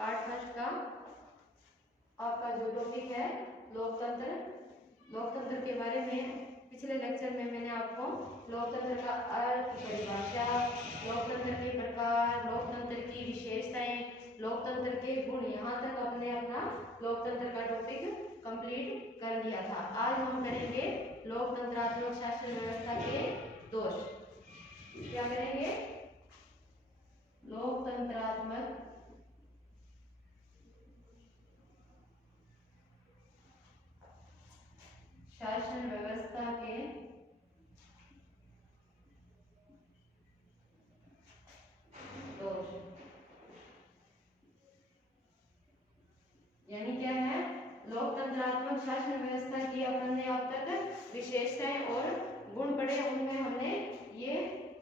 Part first का आपका जो टॉपिक है लोकतंत्र। लोकतंत्र के बारे में पिछले लेक्चर में मैंने आपको लोकतंत्र का अर्थ, परिभाषा, लोकतंत्र के प्रकार, लोकतंत्र की विशेषताएं, लोकतंत्र के गुण, यहाँ तक अपने अपना लोकतंत्र का टॉपिक कंप्लीट कर लिया था। आज हम करेंगे लोकतंत्रात्मक शासन व्यवस्था के दोष। क्या करेंगे? लोकतंत्रात्मक शासन व्यवस्था के दोष। यानी क्या है? लोकतंत्रात्मक शासन व्यवस्था की अपन ने अब तक विशेषताएं और गुण पढ़े, उनमें हमने ये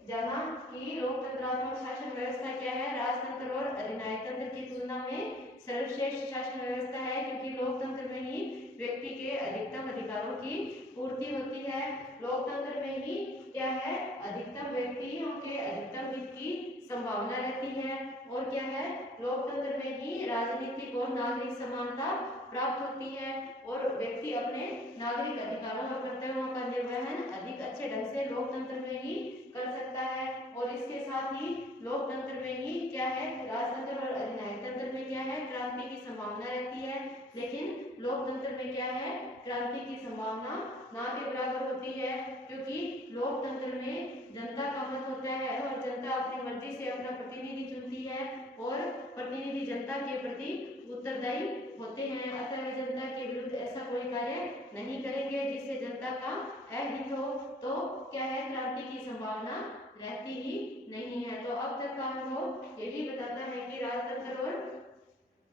जाना कि लोकतंत्रात्मक शासन व्यवस्था क्या है। राजतंत्र और अधिनायक तंत्र की तुलना में सर्वश्रेष्ठ शासन व्यवस्था है, क्योंकि लोकतंत्र में ही व्यक्ति के अधिकतम अधिकारों की पूर्ति होती है। लोकतंत्र में ही क्या है? अधिकतम व्यक्तियों के अधिकतम हित की संभावना रहती है। और क्या है? लोकतंत्र में ही राजनीतिक और नागरिक समानता प्राप्त होती है और व्यक्ति अपने नागरिक अधिकारों और कर्तव्यों का निर्वहन अधिक अच्छे ढंग से लोकतंत्र में ही कर सकता है। और इसके साथ ही लोकतंत्र में ही क्या है? राजतंत्र और अधिनायक तंत्र में क्या है? क्रांति की संभावना रहती है, लेकिन लोकतंत्र में क्या है? क्रांति की संभावना ना के बराबर होती है, क्योंकि लोकतंत्र में जनता का मत होता है और जनता अपनी मर्जी से अपना प्रतिनिधि चुनती है और प्रतिनिधि जनता के प्रति उत्तरदायी होते हैं। अतः वे जनता के विरुद्ध ऐसा कोई कार्य नहीं करेंगे जिससे जनता का अहित हो, तो क्या है? क्रांति की संभावना रहती ही नहीं है। तो अब तक का अनुभव ये भी बताता है कि राजतंत्र और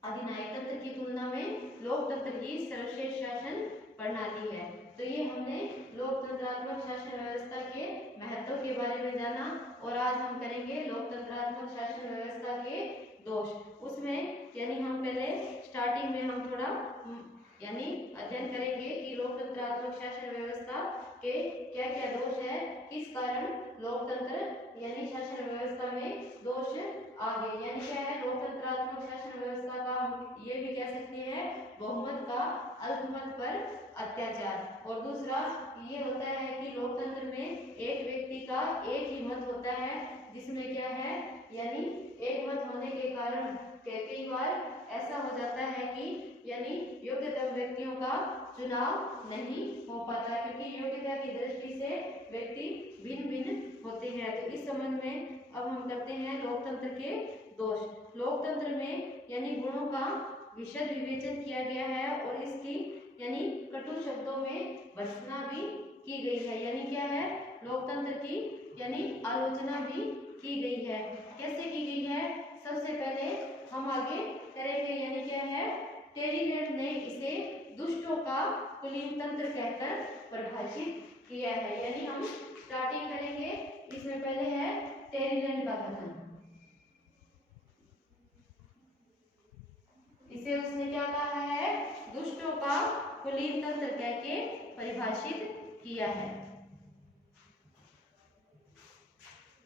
अधिनायक तंत्र की तुलना में लोकतंत्र ही सर्वश्रेष्ठ शासन प्रणाली है। तो ये हमने लोकतंत्रात्मक शासन व्यवस्था के महत्व के बारे में जाना और आज हम करेंगे लोकतंत्रात्मक शासन व्यवस्था के दोष। उसमें यानी हम पहले स्टार्टिंग में हम थोड़ा यानी अध्ययन करेंगे कि लोकतंत्रात्मक शासन व्यवस्था के क्या क्या दोष है, किस कारण लोकतंत्र यानी शासन व्यवस्था में दोष आ गए। यानी क्या है? लोकतंत्रात्मक शासन व्यवस्था का हम ये भी कह सकते हैं बहुमत का अल्पमत पर अत्याचार। और दूसरा ये होता है कि लोकतंत्र में एक व्यक्ति का एक ही मत होता है, जिसमें क्या है? यानी एक मत होने के कारण कई बार ऐसा हो जाता है कि यानी योग्यतम व्यक्तियों का चुनाव नहीं हो पाता, क्योंकि योग्यता की दृष्टि से व्यक्ति भिन्न भिन्न होते हैं। तो इस संबंध में अब हम करते हैं लोकतंत्र के दोष। लोकतंत्र में यानी गुणों का विशद विवेचन किया गया है और इसकी यानी कटु शब्दों में भर्त्सना भी की गई है। यानी क्या है? लोकतंत्र की यानी आलोचना भी की गई है। कैसे की गई है? सबसे पहले हम आगे करेंगे। यानी क्या है? टेरीलैंड ने इसे दुष्टों का कुलीन तंत्र कहकर परिभाषित किया है। यानी हम स्टार्टिंग करेंगे, इसमें पहले है टेरीलैंड का कथन। इसे उसने क्या कहा है? दुष्टों का कुलीन तंत्र कह के परिभाषित किया है।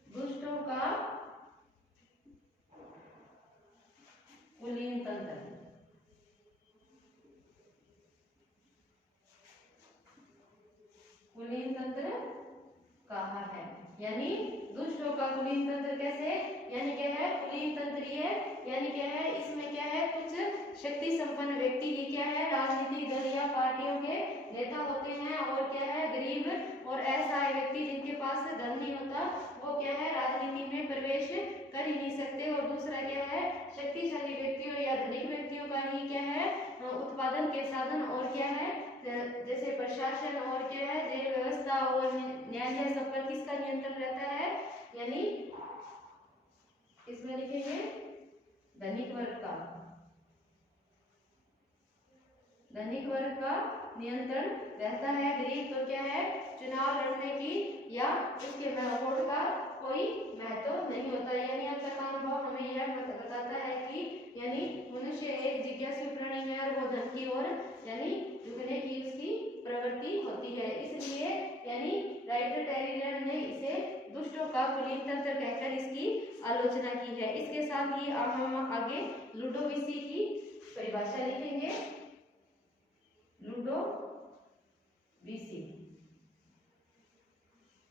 दुष्टों का कुलीन तंत्र। कुलीन तंत्र कहा है। यानी दुष्टों का कुलीन तंत्र कैसे? यानी क्या है? कुलीन तंत्र है यानी क्या है? इसमें क्या है? कुछ शक्ति संपन्न व्यक्ति ही क्या है? राजनीतिक दल या पार्टियों के नेता होते हैं और क्या है? गरीब और असहाय व्यक्ति जिनके पास धन नहीं होता, वो क्या है? राजनीति में प्रवेश कर ही नहीं सकते। और दूसरा क्या है? शक्तिशाली व्यक्तियों या धनिक व्यक्तियों का ही क्या है? उत्पादन के साधन और क्या है? जैसे प्रशासन और क्या है? जेल व्यवस्था और न्यायालय सब पर किसका नियंत्रण रहता है? यानी इसमें लिखेंगे धनिक वर्ग का। धनिक वर्ग का नियंत्रण रहता है। गरीब तो क्या है? चुनाव लड़ने की या उसके वोट का कोई महत्व नहीं होता। यानी आपका अनुभव हमें यह बताता है कि यानी मनुष्य एक जिज्ञासु प्राणी है और वो धन की ओर यानी झुकने की उसकी प्रवृत्ति होती है। इसलिए यानी राइटर टेरीलैंड ने इसे दुष्टों का कुलीन तंत्र कहकर इसकी आलोचना की है। इसके साथ ही अब हम आगे लुडोविसी की परिभाषा लिखेंगे। लुडोविसी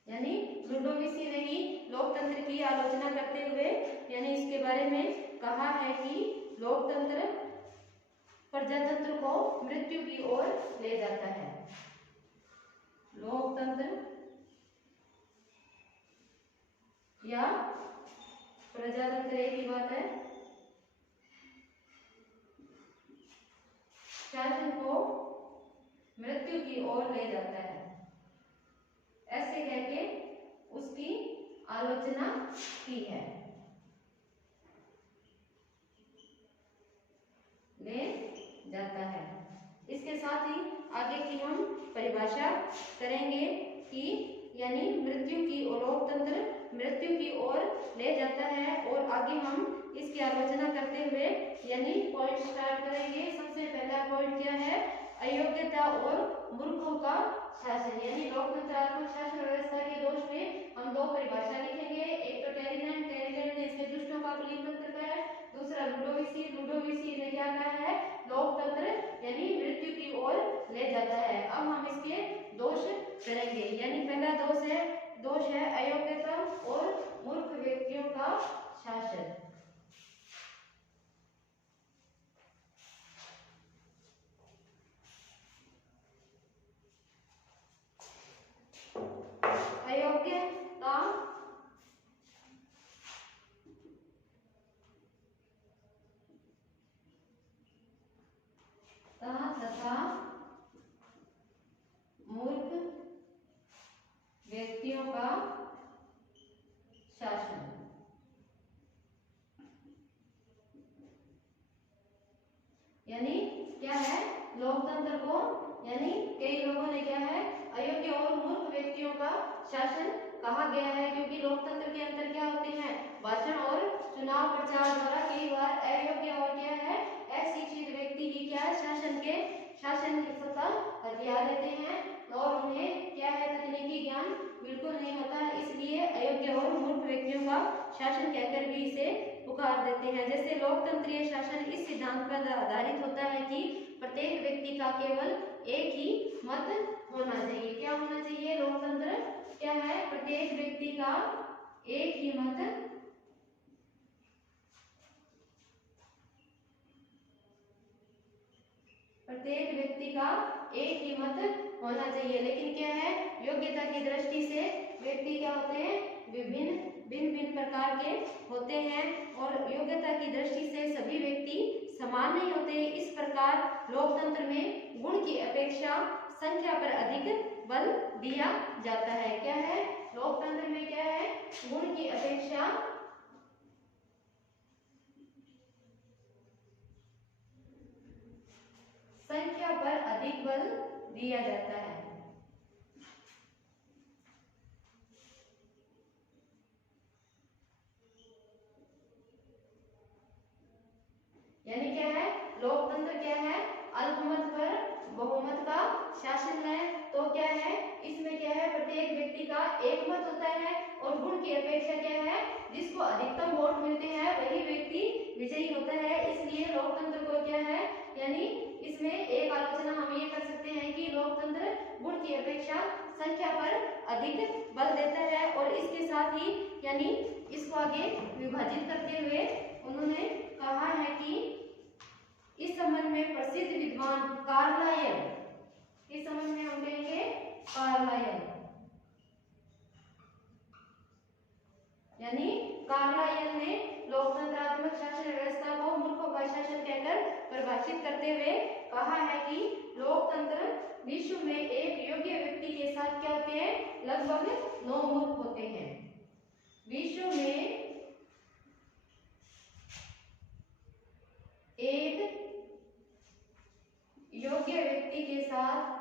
यानी लुडोविसी ने ही लोकतंत्र की आलोचना करते हुए यानी इसके बारे में कहा है कि लोकतंत्र प्रजातंत्र को मृत्यु की ओर ले जाता है। लोकतंत्र या प्रजातंत्र एक ही बात है, शासन को मृत्यु की ओर ले जाता है, ऐसे कहके उसकी आलोचना की है। ले जाता है। इसके साथ ही आगे की हम परिभाषा करेंगे कि यानी मृत्यु की और लोकतंत्र मृत्यु की ओर ले जाता है। और आगे हम इसकी आलोचना करते हुए यानी पॉइंट स्टार्ट करेंगे। सबसे पहला पॉइंट क्या है? अयोग्यता और मूर्खों का शासन। यानी लोकतंत्रात्मक शासन व्यवस्था के दोष में हम दो परिभाषा लिखेंगे। एक तो टेरिलैंड ने इसके दुष्टों का कुलीनतंत्र कहा है, दूसरा लुडोविसी ने क्या कहा है? लोकतंत्र यानी मृत्यु की ओर ले जाता है। अब हम इसके दोष करेंगे। यानी पहला दोष है अयोग्यता और मूर्ख व्यक्तियों का शासन। अयोग्यता तथा मूर्ख व्यक्तियों का शासन। यानी क्या है? लोकतंत्र को यानी कई लोगों ने क्या है? अयोग्य और मूर्ख व्यक्तियों का शासन कहा गया है, क्योंकि लोकतंत्र के अंदर क्या होते हैं? भाषण और चुनाव प्रचार द्वारा कई बार अयोग्य और क्या है? अशिक्षित व्यक्ति की क्या शासन की सत्ता हथियार लेते हैं और उन्हें क्या है? तकनीकी ज्ञान बिल्कुल नहीं होता, इसलिए अयोग्य और मूर्ख व्यक्तियों का शासन कहकर भी इसे पुकार देते हैं। जैसे लोकतंत्रीय शासन इस सिद्धांत पर आधारित होता है कि प्रत्येक व्यक्ति का केवल एक ही मत होना चाहिए। क्या होना चाहिए? लोकतंत्र क्या है? प्रत्येक व्यक्ति का एक ही मत होना चाहिए। लेकिन क्या है? योग्यता की दृष्टि से व्यक्ति क्या होते हैं? भिन्न प्रकार के होते हैं और योग्यता की दृष्टि से सभी व्यक्ति समान नहीं होते। इस प्रकार लोकतंत्र में गुण की अपेक्षा संख्या पर अधिक बल दिया जाता है। क्या है? लोकतंत्र में क्या है? गुण की अपेक्षा संख्या पर अधिक बल दिया जाता है। यानी क्या है? लोकतंत्र क्या है? अल्पमत पर बहुमत का शासन है। तो क्या है? इसमें क्या है? प्रत्येक व्यक्ति का एक मत होता है और गुण की अपेक्षा क्या है? जिसको अधिकतम वोट मिलते हैं वही व्यक्ति विजयी होता है। इसलिए लोकतंत्र को क्या है? यानी इसमें एक आलोचना हम ये कर सकते हैं कि लोकतंत्र गुण की अपेक्षा संख्या पर अधिक बल देता है। और इसके साथ ही यानी इसको आगे विभाजित करते हुए उन्होंने कहा है कि इस संबंध में प्रसिद्ध विद्वान कार्लायल, इस संबंध में हम कहेंगे कार्लायल, यानी कार्लायल ने लोकतंत्रात्मक शासन व्यवस्था को मूर्खों का शासन कहकर परिभाषित करते हुए कहा है कि लोकतंत्र विश्व में एक योग्य व्यक्ति के साथ क्या होते हैं? लगभग 9 मूर्ख होते हैं। विश्व में एक योग्य व्यक्ति के साथ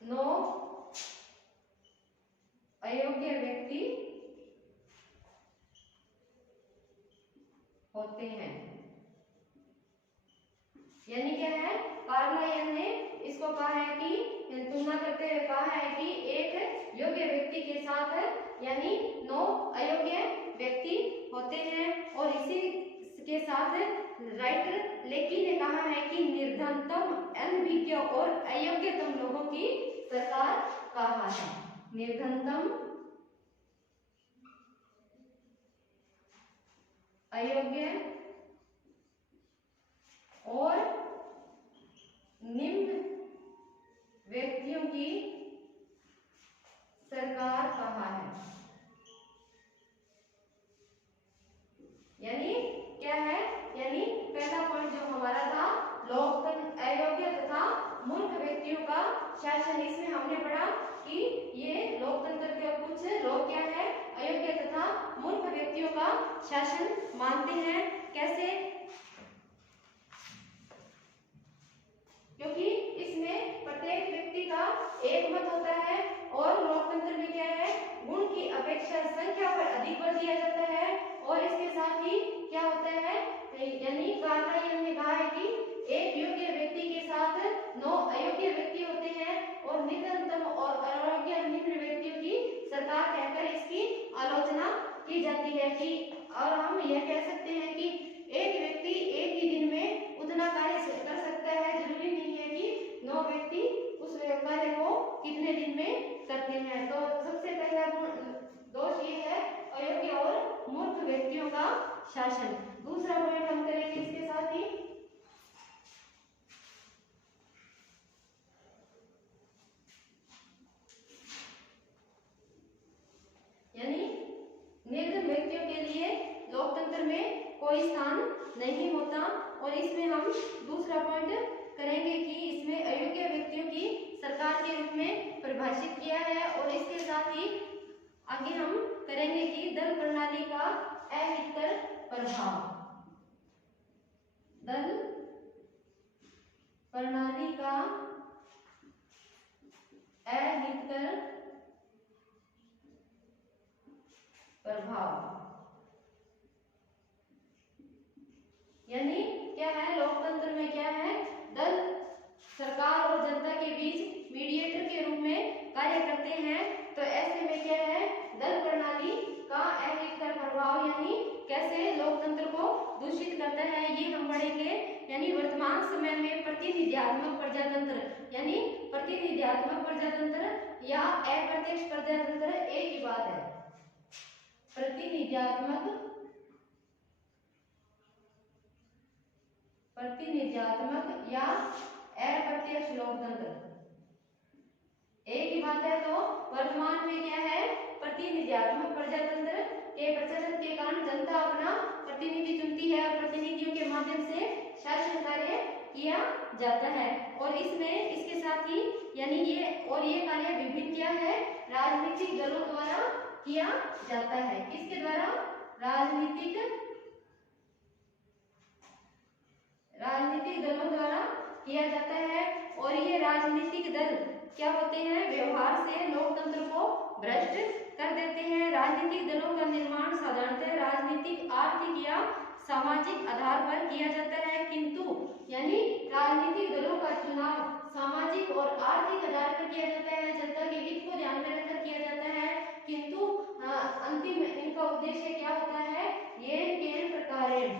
नो अयोग्य व्यक्ति होते हैं। यानी क्या है? कार्लाइल ने इसको कहा है कि तुलना करते हुए कहा है कि एक योग्य व्यक्ति के साथ यानी 9 अयोग्य व्यक्ति होते हैं। और इसी के साथ राइटर लेकी ने कहा है कि निर्धनतम, अनभिज्ञ और अयोग्यतम लोगों की सरकार कहा है। निर्धनतम, अयोग्य और निम्न व्यक्तियों की सरकार कहा है। यानी क्या है, यानी पहला पॉइंट जो हमारा था लोकतंत्र, अयोग्य तथा मूर्ख व्यक्तियों का शासन, इसमें हमने पढ़ा कि ये लोकतंत्र के कुछ लोग क्या है, अयोग्य तथा मूर्ख व्यक्तियों का शासन मानते हैं। कैसे? क्योंकि इसमें प्रत्येक व्यक्ति का एक मत होता है और लोकतंत्र में क्या है, गुण की अपेक्षा संख्या पर अधिक बल दिया जाता है। और इसके साथ ही क्या होता है, यानी कार्लाइल ने कहा है कि एक योग्य व्यक्ति के साथ 9 अयोग्य व्यक्ति होते हैं और निर्धनतम और अयोग्य निम्न व्यक्तियों की सरकार कहकर इसकी आलोचना की जाती है। कि और हम यह कह सकते हैं कि एक व्यक्ति एक ही दिन में उतना कार्य कर सकता है, जरूरी नहीं है कि 9 व्यक्ति उस कार्य को कितने दिन में करते हैं। तो सबसे पहला दोष ये है अयोग्य और मूर्ख व्यक्तियों का शासन। दूसरा पॉइंट हम करेंगे इसके साथ ही, यानी निर्धन व्यक्तियों के लिए लोकतंत्र में कोई स्थान नहीं होता। और इसमें हम दूसरा पॉइंट करेंगे कि इसमें अयोग्य व्यक्तियों की सरकार के रूप में परिभाषित किया है। और इसके साथ ही आगे हम करेंगे कि दल प्रणाली का अहितकर प्रभाव, दल प्रणाली का अहितकर प्रभाव। यानी क्या है, लोकतंत्र में क्या है, दल सरकार और जनता के बीच मीडिएटर के रूप में कार्य करते हैं। तो ऐसे में क्या है, दल प्रणाली का अहितकर प्रभाव यानी कैसे लोकतंत्र को दूषित करता है, ये हम पढ़ेंगे। यानी वर्तमान समय में प्रतिनिधित्वात्मक प्रजातंत्र, यानी प्रतिनिधित्वात्मक प्रजातंत्र या अप्रत्यक्ष प्रजातंत्र एक ही बात है। प्रतिनिधित्वात्मक या अप्रत्यक्ष लोकतंत्र एक ही बात है। तो वर्तमान में क्या है, प्रतिनिधित्वात्मक प्रजातंत्र के प्रचलन के कारण जनता अपना प्रतिनिधि चुनती है और प्रतिनिधियों के माध्यम से शासन कार्य किया जाता है। और इसमें इसके साथ ही यानी ये कार्य विभिन्न क्या है, राजनीतिक दलों द्वारा किया जाता है। किसके द्वारा? राजनीतिक दलों द्वारा किया जाता है। और ये राजनीतिक दल क्या होते हैं, व्यवहार से लोकतंत्र को भ्रष्ट कर देते हैं। राजनीतिक दलों का निर्माण साधारणतः राजनीतिक, आर्थिक या सामाजिक आधार पर किया जाता है। किंतु यानी राजनीतिक दलों का चुनाव सामाजिक और आर्थिक आधार पर किया जाता है, जनता के हित को ध्यान में रखकर किया जाता है। किंतु अंतिम इनका उद्देश्य क्या होता है, ये केन प्रकारेण,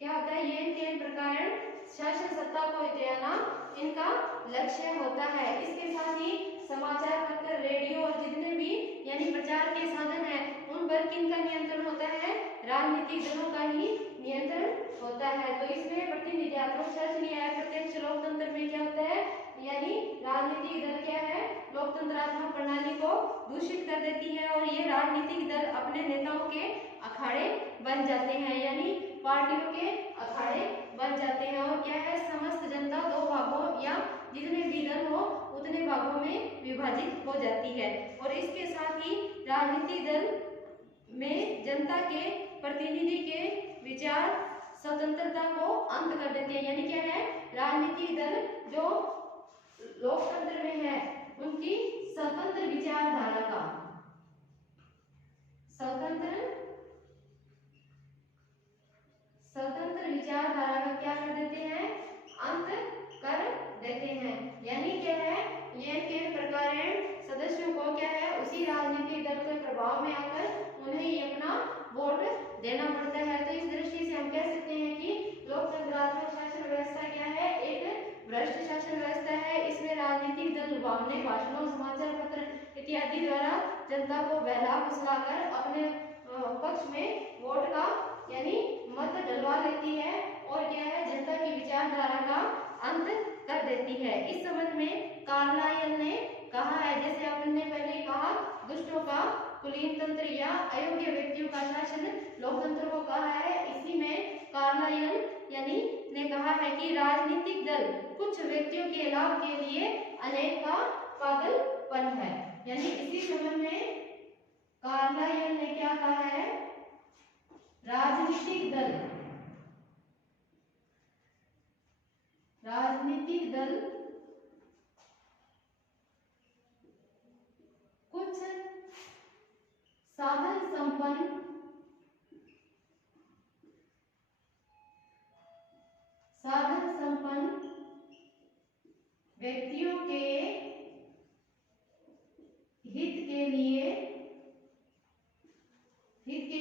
क्या होता है, ये केन प्रकारेण शासन सत्ता को हटाना इनका लक्ष्य होता है। इसके साथ ही समाचार पत्र, रेडियो और जितने भी यानी प्रचार के साधन है, उन पर किनका नियंत्रण होता है, राजनीतिक दलों का ही नियंत्रण होता है। तो इसमें प्रतिनिधित्वात्मक शासन या अप्रत्यक्ष लोकतंत्र में क्या होता है, यानी राजनीतिक दल क्या है, लोकतंत्रात्मक प्रणाली को दूषित कर देती है। और ये राजनीतिक दल अपने नेताओं के अखाड़े बन जाते हैं, यानी पार्टियों के अखाड़े बन जाते हैं। और क्या है, समस्त जनता 2 भागों या जितने भी दल हो उतने भागों में विभाजित हो जाती है। और इसके साथ ही राजनीतिक दल में जनता के प्रतिनिधि के विचार स्वतंत्रता को अंत कर देते हैं। यानी क्या है, राजनीतिक दल जो लोकतंत्र में है उनकी स्वतंत्र विचारधारा का, स्वतंत्र अपने भाषणों, समाचार पत्र इत्यादि द्वारा जनता को बहला फुसलाकर अपने पक्ष में वोट का यानी मत डलवा लेती है और क्या है, जनता की विचारधारा का अंत कर देती है। इस संबंध में कार्लाइल ने कहा है, जैसे आपने पहले कहा, दुष्टों का कुलीन तंत्र या अयोग्य व्यक्तियों का शासन लोकतंत्र को कहा है। इसी में कार्लाइल यानी ने कहा है कि राजनीतिक दल कुछ व्यक्तियों के लाभ के लिए अनेक का पागलपन है। यानी इसी संबंध में कार्लाइल ने क्या कहा है, राजनीतिक दल कुछ साधन संपन्न व्यक्तियों के हित के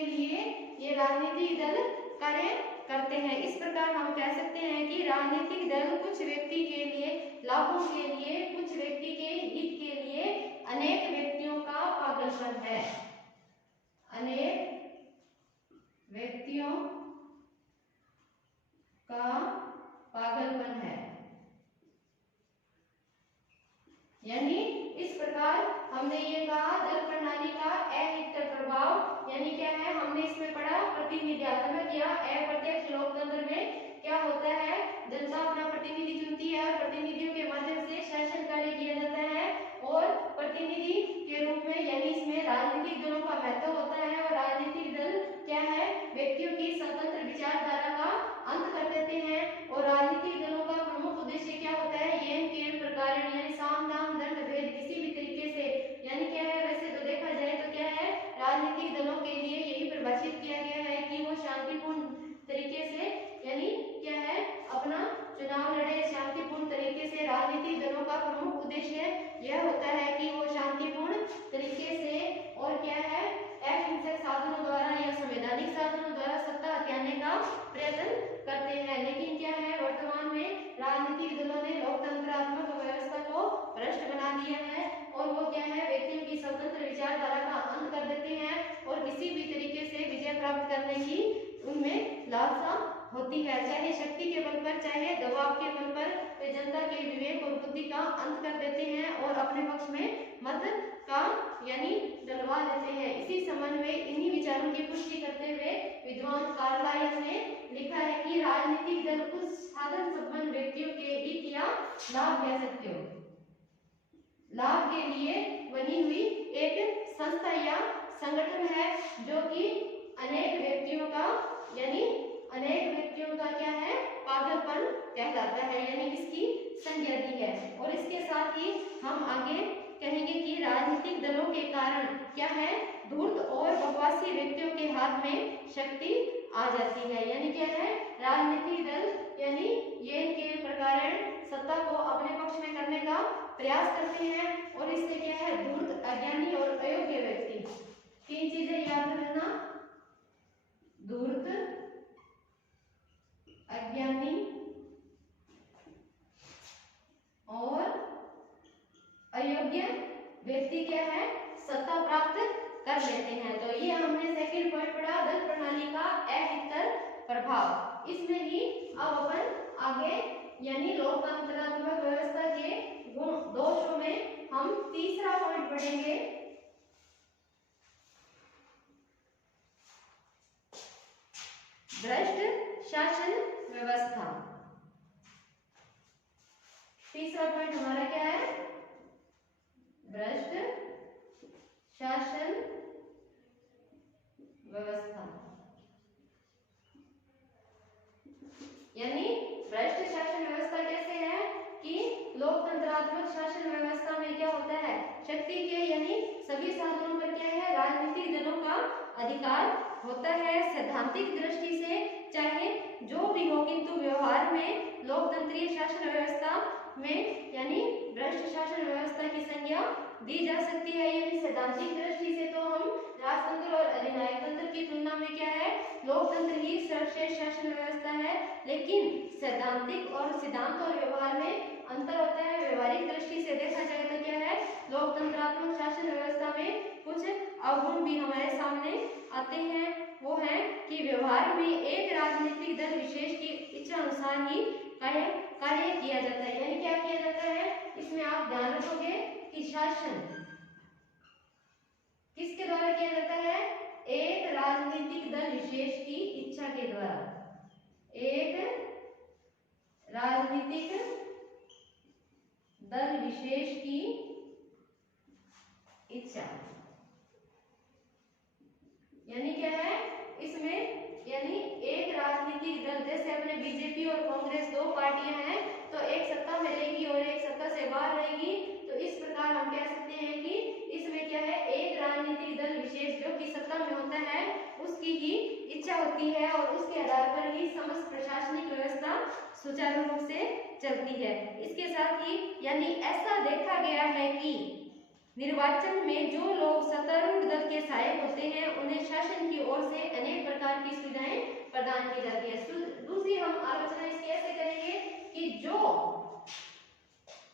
लिए ये राजनीतिक दल कार्य करते हैं। इस प्रकार हम कह सकते हैं कि राजनीतिक दल कुछ व्यक्ति के लिए, लाभों के लिए, कुछ व्यक्ति के हित के लिए अनेक व्यक्तियों का पागलपन है। अनेक व्यक्तियों का पागलपन है। यानी इस प्रकार हमने ये कहा दल प्रणाली का अहित प्रभाव, यानी क्या है, हमने इसमें पढ़ा प्रतिनिधित्व या अप्रत्यक्ष लोकतंत्र में क्या होता है, जनता अपना प्रतिनिधि चुनती है और प्रतिनिधियों के माध्यम से शासन कार्य किया जाता है। और प्रतिनिधि के रूप में यानी इसमें राजनीतिक दलों का महत्व होता है और राजनीतिक दल क्या है, व्यक्तियों की स्वतंत्र विचारधारा का अंत कर देते हैं। और राजनीतिक दलों का प्रमुख उद्देश्य क्या होता है, येन केन प्रकार यानी साम दाम दंड भेद किसी भी तरीके से, यानी क्या है, वैसे तो देखा जाए तो क्या है, राजनीतिक दलों के लिए यही परिभाषित किया गया है कि वो शांतिपूर्ण तरीके से यानी क्या है, अपना चुनाव लड़े शांतिपूर्ण तरीके से। राजनीतिक दलों का प्रमुख उद्देश्य यह होता है कि वो शांतिपूर्ण तरीके से और क्या है, अहिंसक साधनों द्वारा या संवैधानिक साधनों द्वारा सत्ता हथियाने का प्रयत्न करते हैं। लेकिन क्या है, वर्तमान में राजनीतिक दलों ने लोकतंत्रात्मक व्यवस्था को भ्रष्ट बना दिया है और वो क्या है, व्यक्तियों की स्वतंत्र विचारधारा का अंत कर देते हैं और किसी भी तरीके से विजय प्राप्त करने की उनमें लालसा होती है, चाहे शक्ति के बल पर, चाहे दबाव के बल पर। वे जनता के विवेक और बुद्धि का अंत कर देते हैं और अपने पक्ष में मत का यानी डलवा लेते हैं। इसी संबंध में इन्हीं विचारों की पुष्टि करते हुए विद्वान कार्लाइल ने लिखा है कि राजनीतिक दल कुछ साधन संपन्न व्यक्तियों के हित या लाभ कह सकते हो, लाभ के लिए बनी हुई एक संस्था या संगठन है जो कि अनेक व्यक्तियों का यानी अनेक व्यक्तियों का क्या है, पागलपन कहलाता है, यानी इसकी संज्ञा दी है। और इसके साथ ही हम आगे कहेंगे कि राजनीतिक दलों के कारण क्या है, धूर्त और बकवासी व्यक्तियों के हाथ में शक्ति आ जाती है। यानी क्या है, राजनीतिक दल यानी ये के प्रकार सत्ता को अपने पक्ष में करने का प्रयास करते हैं और इससे क्या है, धूर्त, अज्ञानी और अयोग्य व्यक्ति, तीन चीजें याद रखना, धूर्त, अज्ञानी और अयोग्य व्यक्ति क्या है, सत्ता प्राप्त कर लेते हैं। तो ये हमने सेकंड पॉइंट पढ़ा, दल प्रणाली का अहितर प्रभाव। इसमें ही अब अपन आगे यानी लोकतंत्रात्मक व्यवस्था के गुण दोषों में हम तीसरा पॉइंट पढ़ेंगे, भ्रष्ट शासन व्यवस्था। तीसरा पॉइंट हमारा क्या है, भ्रष्ट शासन व्यवस्था। यानी भ्रष्ट शासन व्यवस्था कैसे है कि लोकतंत्रात्मक शासन व्यवस्था में क्या होता है, शक्ति के यानी सभी साधनों पर क्या है, राजनीतिक दलों का अधिकार होता है। सैद्धांतिक दृष्टि से चाहे जो भी हो, किंतु व्यवहार में लोकतंत्रीय शासन व्यवस्था में यानी भ्रष्ट शासन व्यवस्था की संज्ञा दी जा सकती है। यानी सैद्धांतिक दृष्टि से तो हम राजतंत्र और अधिनायक तंत्र की तुलना में क्या है, लोकतंत्र ही सर्वश्रेष्ठ शासन व्यवस्था है। लेकिन सैद्धांतिक और सिद्धांत और व्यवहार में अंतर होता है। व्यवहारिक दृष्टि से देखा जाए तो क्या है, लोकतंत्रात्मक शासन व्यवस्था में कुछ अवगुण भी हमारे सामने आते हैं। वो है कि व्यवहार में एक राजनीतिक दल विशेष की इच्छा अनुसार ही कार्य किया जाता है। यानी क्या किया जाता है, इसमें आप ध्यान रखोगे कि शासन किसके द्वारा किया जाता है, एक राजनीतिक दल विशेष की इच्छा के द्वारा। एक राजनीतिक दल विशेष की इच्छा, यानी क्या है इसमें, यानी एक राजनीतिक दल, जैसे अपने बीजेपी और कांग्रेस दो पार्टियां हैं, तो एक सत्ता में रहेगी और एक सत्ता से बाहर रहेगी। तो इस प्रकार हम कह सकते हैं कि इसमें क्या है, एक राजनीतिक दल विशेष जो कि सत्ता में होता है उसकी ही इच्छा होती है और उसके आधार पर ही समस्त प्रशासनिक व्यवस्था सुचारू रूप से चलती है। इसके साथ ही यानी ऐसा देखा गया है कि निर्वाचन में जो लोग सत्तारूढ़ दल के सहायक होते हैं उन्हें शासन की ओर से अनेक प्रकार की सुविधाएं प्रदान की जाती है। दूसरी हम आलोचना इसकी ऐसे करेंगे कि जो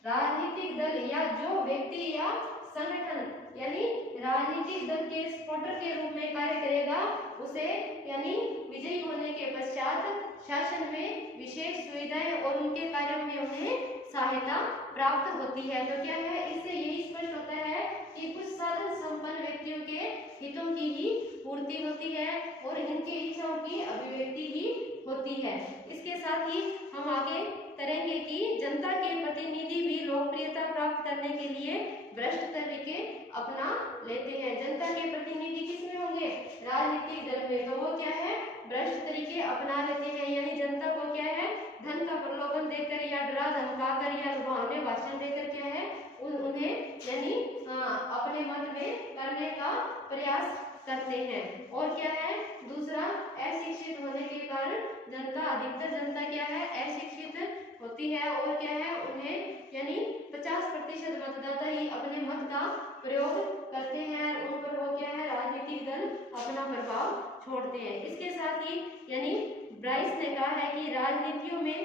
राजनीतिक दल या जो व्यक्ति या संगठन यानी राजनीतिक दल के सपोर्टर के रूप में कार्य करेगा उसे यानी विजयी होने के पश्चात शासन में विशेष सुविधाएं और उनके कार्यों में उन्हें सहायता प्राप्त होती है। तो क्या है, इससे यही स्पष्ट होता है कि कुछ साधन संपन्न व्यक्तियों के हितों की ही पूर्ति होती है और इनकी इच्छाओं की अभिव्यक्ति ही होती है। इसके साथ ही हम आगे करेंगे कि जनता के प्रतिनिधि भी लोकप्रियता प्राप्त करने के लिए भ्रष्ट तरीके अपना लेते हैं। जनता के प्रतिनिधि किसमें होंगे, राजनीतिक दल में, तो वो क्या है, भ्रष्ट तरीके अपना लेते हैं। यानी जनता को क्या है, धन का प्रलोभन देकर या डरा धमकाकर या लुभावने भाषण देकर क्या है उन्हें यानी अपने मत में करने का प्रयास करते हैं। और क्या है दूसरा, अशिक्षित होने के कारण जनता, अधिकतर जनता क्या है अशिक्षित होती है और क्या है उन्हें यानी 50% मतदाता ही अपने मत का प्रयोग करते हैं, उन पर वो क्या है राजनीतिक दल अपना प्रभाव छोड़ते हैं। इसके साथ ही यानी ब्राइस ने कहा है कि राजनीतियों में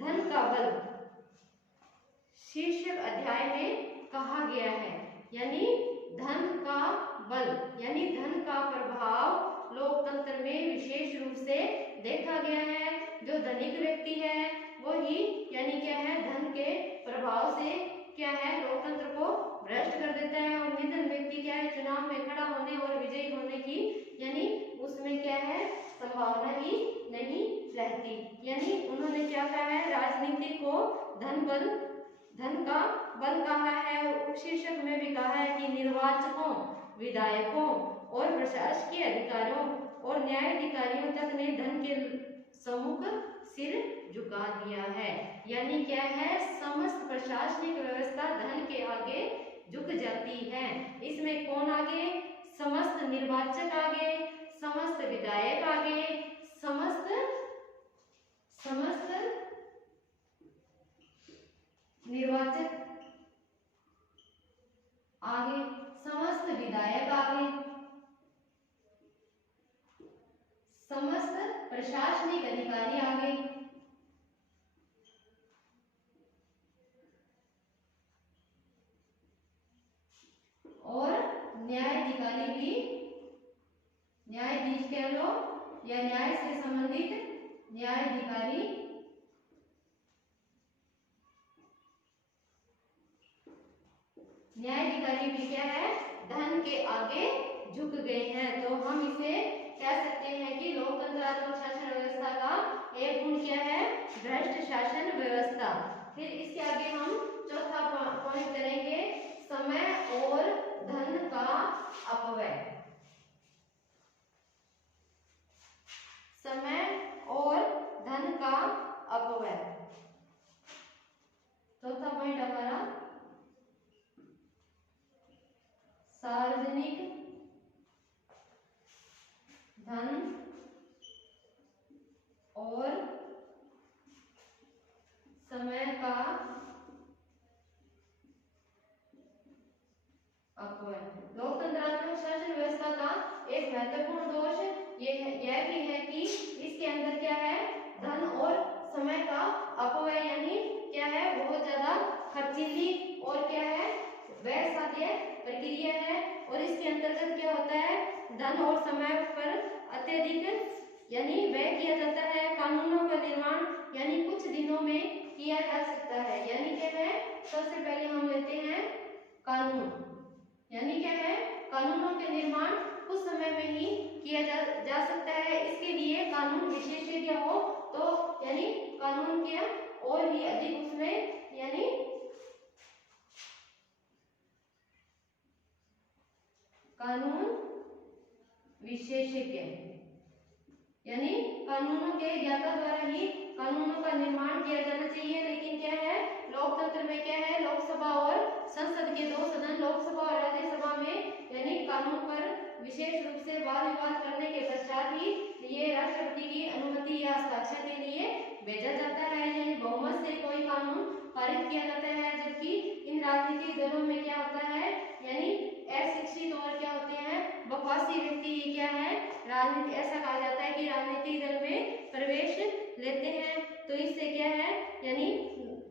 धन का बल शीर्षक अध्याय में कहा गया है। यानी धन का बल यानी धन का प्रभाव लोकतंत्र में विशेष रूप से देखा गया है। जो धनिक व्यक्ति है वो ही यानी क्या है धन के प्रभाव से क्या है लोकतंत्र को भ्रष्ट कर देता है और निर्धन व्यक्ति क्या है चुनाव में खड़ा होने और विजयी होने की यानी उसमें क्या है संभावना ही नहीं रहती। यानी उन्होंने क्या कहा है, राजनीति को धन का बल कहा है और उपशीर्षक में भी कहा है कि निर्वाचकों, विधायकों और प्रशासकीय अधिकारियों और न्यायाधिकारियों तक ने धन के सम्मुख सिर झुका दिया है। यानी क्या है, समस्त प्रशासनिक व्यवस्था धन के आगे झुक जाती है। इसमें कौन आगे, समस्त निर्वाचक आगे, समस्त विधायक आगे, समस्त निर्वाचक आगे, समस्त विधायक आगे, समस्त प्रशासनिक अधिकारी आगे और न्यायाधिकारी भी, न्यायाधीश कह लो या न्याय से संबंधित न्यायाधिकारी भी क्या है धन के आगे झुक गए हैं। तो हम इसे कह सकते हैं कि लोकतंत्रात्मक शासन व्यवस्था का एक गुण क्या है, भ्रष्ट शासन व्यवस्था। फिर इसके आगे हम चौथा पॉइंट करेंगे, समय और धन का अपव्यय। समय और धन का अपव्यय चौथा पॉइंट हमारा सार्वजनिक धन और समय का अपव्यय। लोकतंत्रात्मक शासन व्यवस्था का एक महत्वपूर्ण दोष यह भी है कि इसके अंदर क्या है, धन और समय का अपव्यय यानी क्या है बहुत ज्यादा अत्यधिक यानी वह किया जाता है। कानूनों का निर्माण यानी कुछ दिनों में किया जा सकता है। यानी क्या है, सबसे पहले हम लेते हैं कानून। यानी क्या है, कानूनों के निर्माण कुछ समय में ही किया जा सकता है। इसके लिए कानून विशेषज्ञ हो तो यानी कानून के और भी अधिक उसमें यानी कानून विशेषज्ञ यानी कानूनों के ज्ञाता द्वारा ही कानूनों का निर्माण किया जाना चाहिए। लेकिन क्या है, लोकतंत्र में क्या है, लोकसभा और संसद के दो सदन, लोकसभा और राज्यसभा में यानी कानून पर विशेष रूप से वाद विवाद करने के पश्चात ही ये राष्ट्रपति की अनुमति या हस्ताक्षर के लिए भेजा जाता है। यानी बहुमत से कोई कानून पारित किया जाता है। जबकि इन राजनीतिक दलों में क्या होता है, यानी अशिक्षित और क्या होते हैं, बकवासी व्यक्ति ही क्या है, राजनीति ऐसा कहा जाता है कि राजनीतिक दल में प्रवेश लेते हैं। तो इससे क्या है, यानी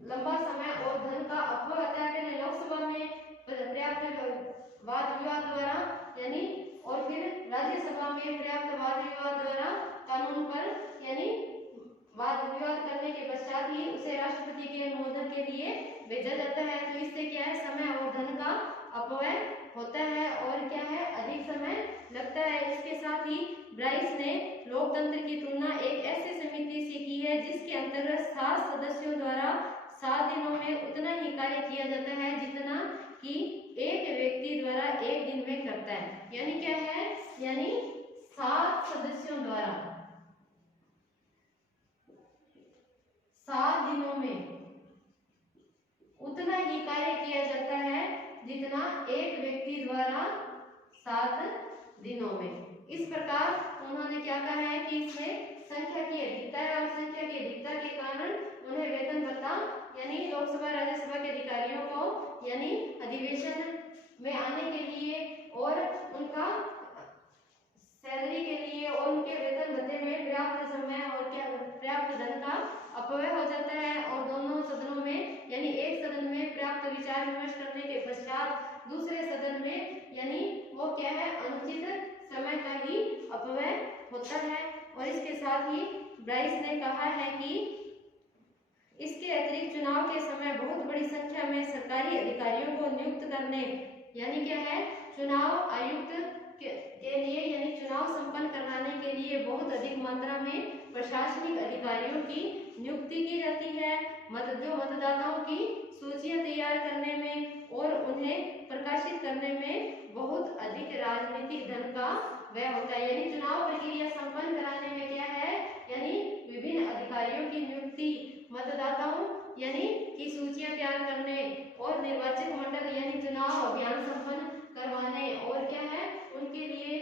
लंबा समय और धन का अपव्यय होता है। पहले लोकसभा में पर्याप्त वाद विवाद द्वारा यानी और फिर राज्यसभा में पर्याप्त वाद विवाद द्वारा कानून पर यानी वाद विवाद करने के पश्चात ही उसे राष्ट्रपति के अनुमोदन के लिए भेजा जाता है। तो इससे क्या है, समय और धन का अपव्यय होता है और क्या है, अधिक समय लगता है। इसके साथ ही ब्राइस ने लोकतंत्र की तुलना एक ऐसी समिति से की है जिसके अंतर्गत 7 सदस्यों द्वारा 7 दिनों में उतना ही कार्य किया जाता है जितना कि एक व्यक्ति द्वारा एक दिन में करता है। यानी क्या है, यानी 7 सदस्यों द्वारा 7 दिनों में उतना ही कार्य किया जाता है जितना एक व्यक्ति द्वारा 7 दिनों में। इस प्रकार उन्होंने क्या कहा है कि इसमें संख्या की अधिकता है और संख्या की अधिकता के कारण उन्हें वेतन भत्ता यानी लोकसभा राज्यसभा के अधिकारियों को यानी अधिवेशन में आने के लिए और उनका सैलरी के लिए और उनके वेतन भत्ते में पर्याप्त समय और क्या पर्याप्त धन का अपव्यय हो जाता है। और दोनों सदनों में यानी एक सदन में पर्याप्त विचार विमर्श करने के पश्चात दूसरे सदन में यानी वो क्या है, अनुचित समय का ही अपव्यय होता है। और इसके साथ ही ब्राइस ने कहा है कि इसके अतिरिक्त चुनाव के समय बहुत बड़ी संख्या में सरकारी अधिकारियों को नियुक्त करने यानी क्या है, चुनाव आयुक्त के लिए यानी चुनाव संपन्न कराने के लिए बहुत अधिक मात्रा में प्रशासनिक अधिकारियों की नियुक्ति की जाती है। जो मतदाताओं की सूचियां तैयार करने में और उन्हें प्रकाशित करने में बहुत अधिक राजनीतिक धन का व्यय होता है। यानी चुनाव प्रक्रिया संपन्न कराने में क्या है, यानी विभिन्न अधिकारियों की नियुक्ति, मतदाताओं यानी की सूचियां तैयार करने और निर्वाचक मंडल यानी चुनाव अभियान संपन्न करवाने और क्या है, उनके लिए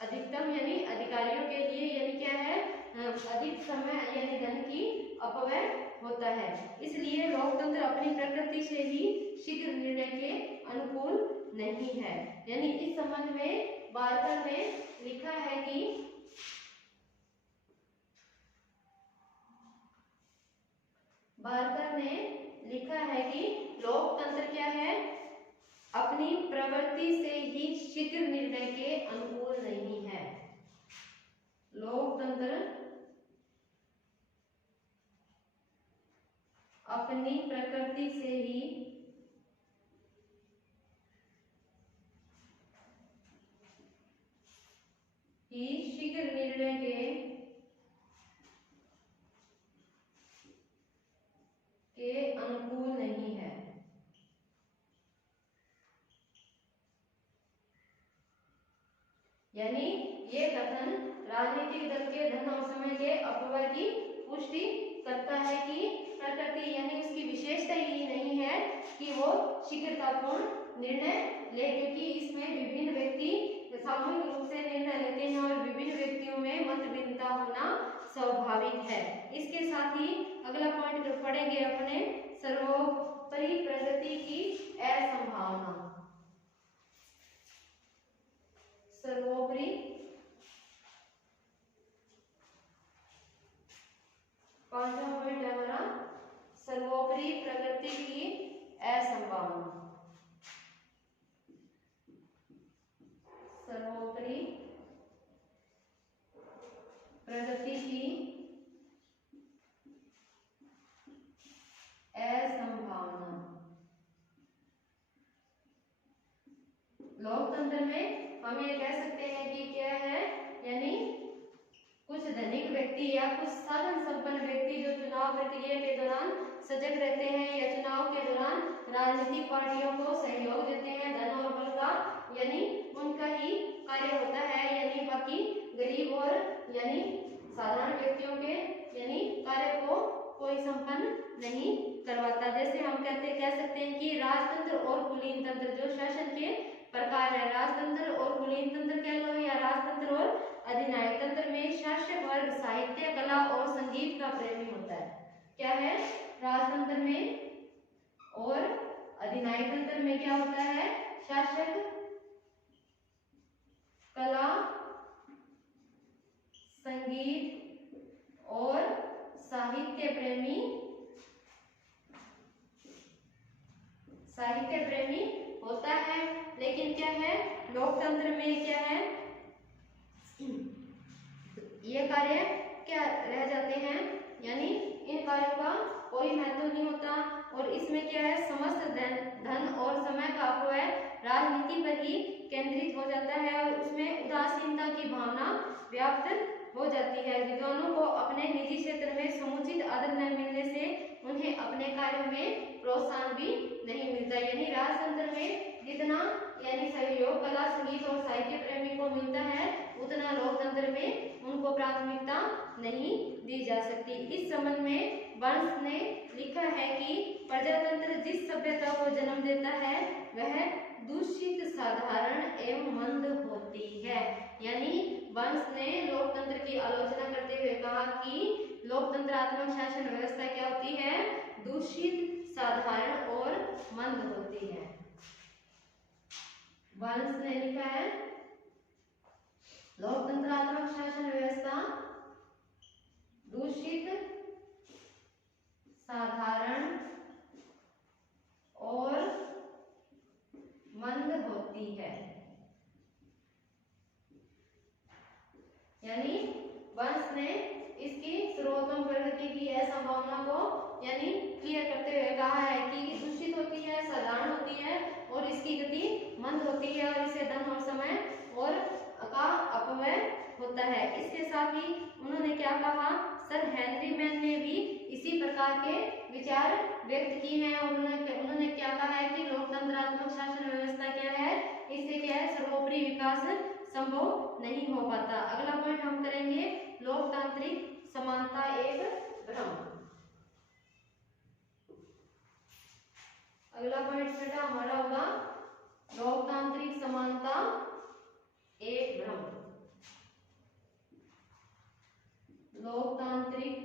अधिकतम यानी अधिकारियों के लिए यानी क्या है, अधिक समय यानी धन की अपव्यय होता है। इसलिए लोकतंत्र अपनी प्रकृति से ही शीघ्र निर्णय के अनुकूल नहीं है। यानी इस संबंध में बार्कर ने लिखा है कि लोकतंत्र क्या है, अपनी प्रवृत्ति से ही शीघ्र निर्णय के अनुकूल नहीं है। लोकतंत्र अपनी प्रकृति से ही शीघ्र निर्णय के अनुकूल नहीं है। यानी ये कथन राजनीतिक दल के धन और समय के अपव्यय की पुष्टि करता है कि प्रकृति यानी उसकी विशेषता ही नहीं है कि वो शीघ्रतापूर्ण निर्णय ले, क्योंकि इसमें विभिन्न व्यक्ति सामूहिक रूप से निर्णय लेते हैं और विभिन्न व्यक्तियों में मतभिन्नता होना स्वाभाविक है। इसके साथ ही अगला पॉइंट पढ़ेंगे अपने, सर्वोपरि प्रगति की असंभावना। सर्वोपरि पांचवा पॉइंट है हमारा सर्वोपरि प्रगति की असंभावना। सर्वोपरि साधन संपन्न व्यक्ति जो चुनाव प्रक्रिया के दौरान सजग रहते हैं या चुनाव के दौरान राजनीतिक पार्टियों को सहयोग देते हैं, धन और बल का यानी उनका ही कार्य होता है, यानी बाकी गरीब और यानी साधारण व्यक्तियों के यानी कार्य को कोई संपन्न नहीं करवाता। जैसे हम कह सकते हैं कि राजतंत्र और कुलीन तंत्र जो शासन के प्रकार है, राजतंत्र और कुलीन तंत्र कह लो या राजतंत्र और अधिनायक तंत्र में शासक वर्ग साहित्य, कला और संगीत का प्रेमी होता है। क्या है? राजतंत्र में और अधिनायक तंत्र में क्या होता है? शासक कला, संगीत और साहित्य प्रेमी होता है। लेकिन क्या है? लोकतंत्र में क्या है? ये कार्य क्या रह जाते हैं, यानी इन कार्यों का कोई महत्व नहीं होता और इसमें क्या है? समस्त धन और समय का अपव्यय राजनीति पर ही केंद्रित हो जाता है और उसमें उदासीनता की भावना व्याप्त हो जाती है। विद्वानों को अपने निजी क्षेत्र में समुचित आदर न मिलने से उन्हें अपने कार्यों में प्रोत्साहन भी नहीं मिलता। यानी राजतंत्र में जितना यानी सहयोग कला, संगीत और साहित्य प्रेमी को मिलता है उतना लोकतंत्र में उनको प्राथमिकता नहीं दी जा सकती। इस संबंध में बर्न्स ने लिखा है कि प्रजातंत्र जिस सभ्यता को जन्म देता है वह दूषित, साधारण एवं मंद होती है। यानी बर्न्स ने लोकतंत्र की आलोचना करते हुए कहा कि लोकतंत्रात्मक शासन व्यवस्था क्या होती है? दूषित, साधारण और मंद होती है। बर्न्स ने लिखा है लोकतंत्रात्मक शासन व्यवस्था दूषित, साधारण और मंद होती है। यानी बर्न्स ने इसकी सर्वोत्तम प्रगति की असंभावना को यानी क्लियर करते हुए कहा है कि दूषित होती है, साधारण होती है और इसकी गति मंद होती है और इसे धन और समय और का अपव्यय होता है। इसके साथ ही उन्होंने क्या कहा? सर हेनरी मैन ने भी इसी प्रकार के विचार व्यक्त किए हैं और उन्होंने क्या कहा है कि लोकतंत्रात्मक शासन व्यवस्था क्या है? इससे क्या है? सर्वोपरि विकास संभव नहीं हो पाता। अगला पॉइंट हम करेंगे लोकतांत्रिक समानता एक भ्रम। अगला पॉइंट बेटा हमारा होगा लोकतांत्रिक समानता एक भ्रम। लोकतांत्रिक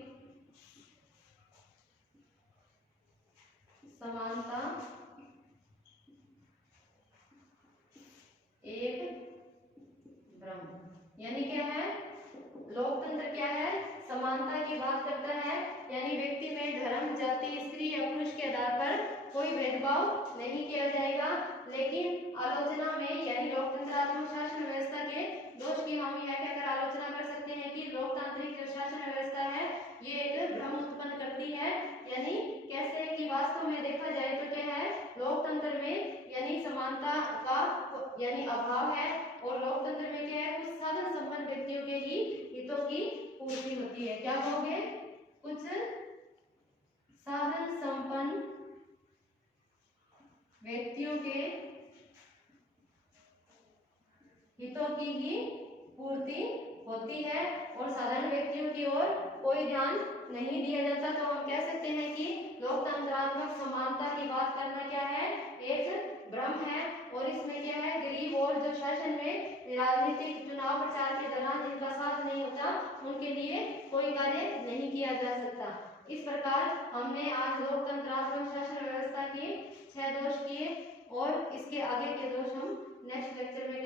समानता एक भ्रम। यानी क्या है? लोकतंत्र क्या है? समानता की बात करता है, यानी व्यक्ति में धर्म, जाति, स्त्री या पुरुष के आधार पर कोई भेदभाव नहीं किया जाएगा। लेकिन आलोचना में यानी लोकतंत्रात्मक शासन व्यवस्था के दोष की हम यह कहकर आलोचना कर सकते हैं कि लोकतांत्रिक जो शासन व्यवस्था है ये एक भ्रम उत्पन्न करती है। यानी कैसे कि वास्तव में देखा जाए तो क्या है? लोकतंत्र में यानी समानता का यानी अभाव है और लोकतंत्र में क्या है? कुछ साधन संपन्न व्यक्तियों के ही हितों की पूर्ति होती है। क्या कहोगे? कुछ साधन संपन्न व्यक्तियों के हितों की ही पूर्ति होती है और साधारण व्यक्तियों की ओर कोई ध्यान नहीं दिया जाता। तो हम कह सकते हैं कि लोकतंत्रात्मक समानता की बात करना क्या है? एक भ्रम है और इसमें क्या है? गरीब और जो शासन में राजनीतिक चुनाव प्रचार के दौरान जिनका साथ नहीं होता उनके लिए कोई कार्य नहीं किया जा सकता। इस प्रकार हमने आज लोकतंत्रात्मक शासन व्यवस्था के 6 दोष किए और इसके आगे के दोष हम नेक्स्ट लेक्चर में